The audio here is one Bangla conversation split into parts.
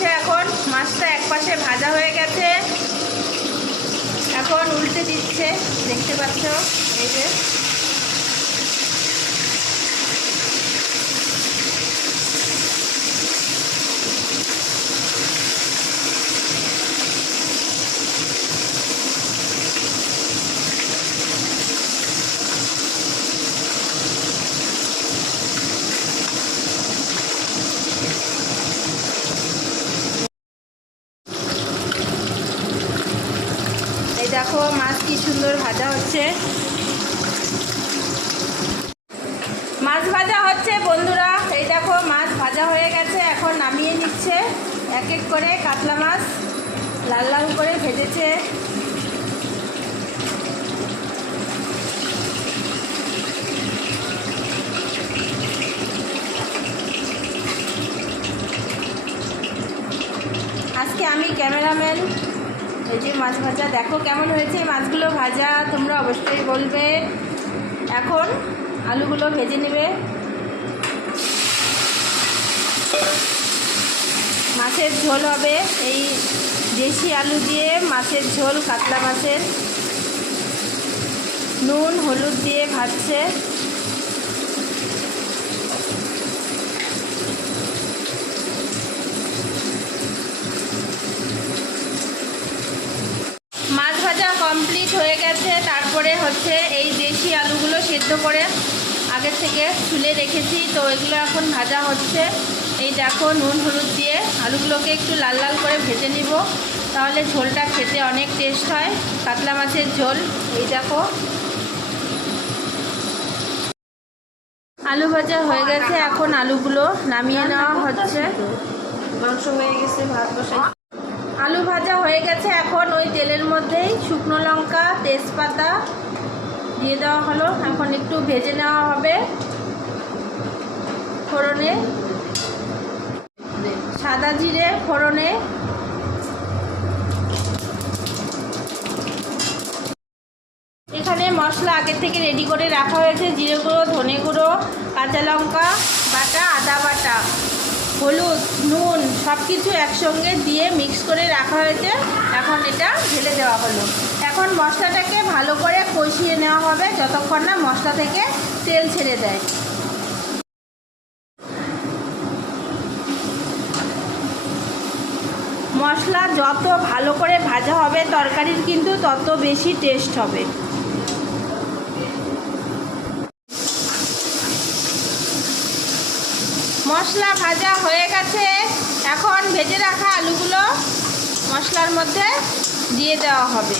হচ্ছে এখন মাছটা একপাশে ভাজা হয়ে গেছে। এখন উল্টে দিচ্ছে দেখতে পাচ্ছ? এই যে। দেখো মাছ কি সুন্দর ভাজা হচ্ছে। মাছ ভাজা হচ্ছে বন্ধুরা, এই দেখো মাছ ভাজা হয়ে গেছে, এখন নামিয়ে নিচ্ছে। এক এক করে কাতলা মাছ লাল লাল করে ভেজেছে। আজকে আমি ক্যামেরাম্যান এই যে মাছ ভাজা, দেখো কেমন হয়েছে। মাছগুলো ভাজা, তোমরা অবশ্যই বলবে। এখন আলুগুলো ভেজে নেবে। মাছের ঝোল হবে। এই দেশি আলু দিয়ে মাছের ঝোল, কাতলা মাছের। নুন, হলুদ দিয়ে ভাজছে মাছ ভাজা কমপ্লিট হয়ে গেছে তারপরে হচ্ছে এই দেশি আলুগুলো সেদ্ধ করে আগে থেকে তুলে রেখেছি। তো এগুলো এখন ভাজা হচ্ছে। এই দেখো নুন হলুদ দিয়ে আলুগুলোকে একটু লাল লাল করে ভেজে নিব। তাহলে ঝোলটা খেতে অনেক টেস্ট হয়। কাতলা মাছের ঝোল এই দেখো। আলু ভাজা হয়ে গেছে এখন আলুগুলো নামিয়ে নেওয়া হচ্ছে। মাংস হয়ে গেছে ভাত বসাই। আলু ভাজা হয়ে গেছে এখন ওই তেলের মধ্যেই শুকনো লঙ্কা তেজপাতা দিয়ে দেওয়া হলো। এখন একটু ভেজে নেওয়া হবে। ফোড়নে। সাদা জিরে ফোড়নে। এখানে মশলা আগে থেকে রেডি করে রাখা হয়েছে। জিরে গুঁড়ো, ধনে গুঁড়ো, কাঁচা লঙ্কা বাটা, আদা বাটা, হলুদ, নুন সব কিছু একসঙ্গে দিয়ে মিক্স করে রাখা হয়েছে। এখন এটা ঢেলে দেওয়া হলো। এখন মশলাটাকে ভালো করে কষিয়ে নেওয়া হবে যতক্ষণ না মশলা থেকে তেল ছেড়ে দেয়। মশলা যত ভালো করে ভাজা হবে তরকারির কিন্তু তত বেশি টেস্ট হবে। মশলা ভাজা হয়ে গেছে। এখন ভেজে রাখা আলুগুলো মশলার মধ্যে দিয়ে দেওয়া হবে।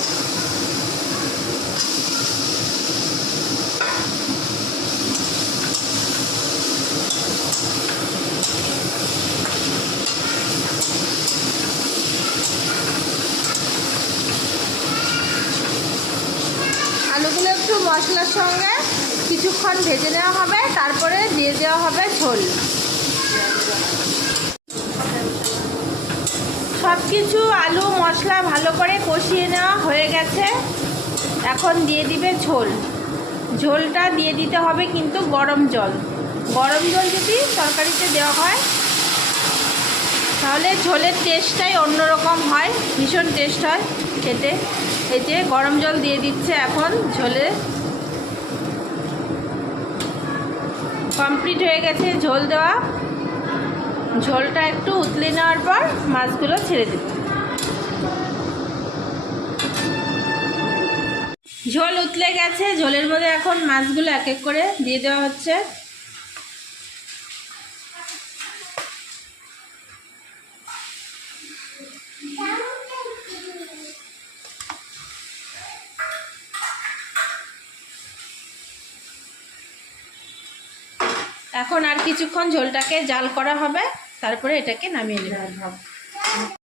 আলুগুলো একটু মশলার সঙ্গে কিছুক্ষণ ভেজে নেওয়া হবে, তারপরে দিয়ে দেওয়া হবে ঝোল। সব কিছু আলু, মশলা ভালো করে কষিয়ে নেওয়া হয়ে গেছে। এখন দিয়ে দিবে ঝোল। ঝোলটা দিয়ে দিতে হবে কিন্তু গরম জল। গরম জল যদি তরকারিতে দেওয়া হয়, তাহলে ঝোলের টেস্টটাই অন্যরকম হয়, ভীষণ টেস্ট হয় খেতে। এই যে গরম জল দিয়ে দিচ্ছে এখন ঝোলে। কমপ্লিট হয়ে গেছে ঝোল দেওয়া। ঝোলটা একটু উতলে নেওয়ার পর মাছগুলো ছেড়ে দেব। ঝোল উতলে গেছে, ঝোলের মধ্যে এখন মাছগুলো এক এক করে দিয়ে দেওয়া হচ্ছে। এখন আর কিছুক্ষণ ঝোলটাকে জাল করা হবে। তারপরে এটাকে নামিয়ে নেব।